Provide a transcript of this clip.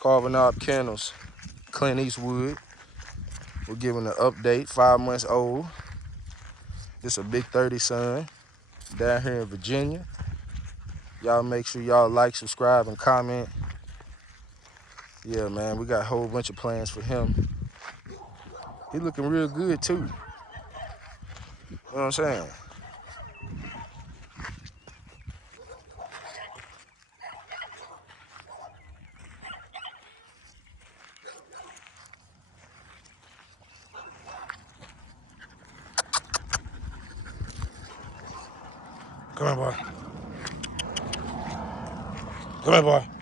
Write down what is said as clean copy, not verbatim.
Carving out Kennels, Clint Eastwood. We're giving an update, 5 months old. This a big 30 son down here in Virginia. Y'all make sure y'all like, subscribe, and comment. Yeah, man, we got a whole bunch of plans for him. He looking real good too. You know what I'm saying? Come here, boy. Come here, boy.